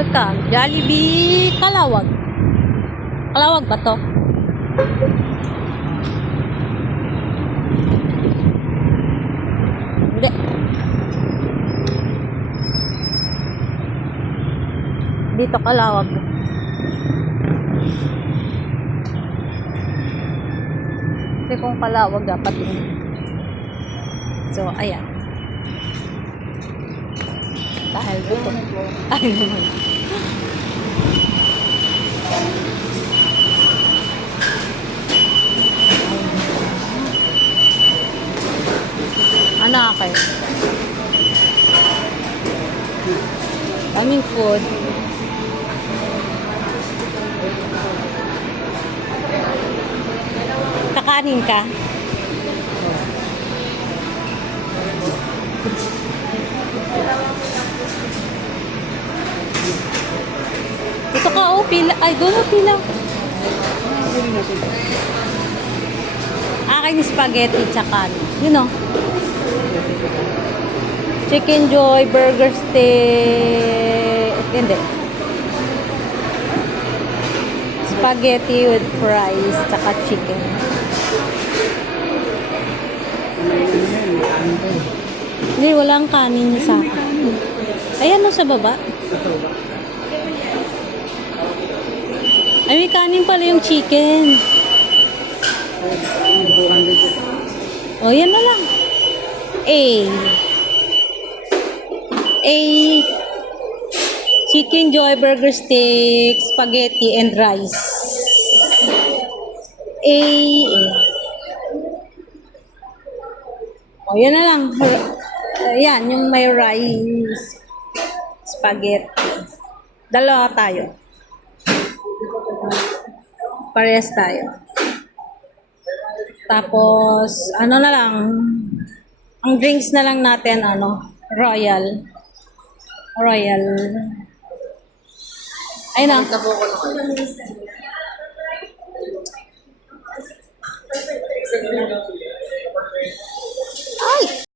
Welcome. Jollibee Kalawag. Kalawag ba to? Hindi. Dito Kalawag. Kasi kung Kalawag dapat yun. So, ayan. Dahil dito. Ay, naman. Ano kayo? Daming food. Kakanin ka? Oh, pila. Ay, doon, pila. Akin spaghetti tsaka ano. Yun, oh. Chicken Joy, burger steak. Hindi. Spaghetti with fries tsaka chicken. Hindi, walang kanin niya sa akin. Ayan, oh, sa baba. Ay, may kanin pala yung chicken. O, yan na lang. A. A. Chicken joy, burger steak, spaghetti, and rice. A. O, yan na lang. Ayan, yung may rice, spaghetti. Dalawa tayo. Parehas tayo. Tapos, ano na lang, ang drinks na lang natin, ano, royal. Royal. Ay na.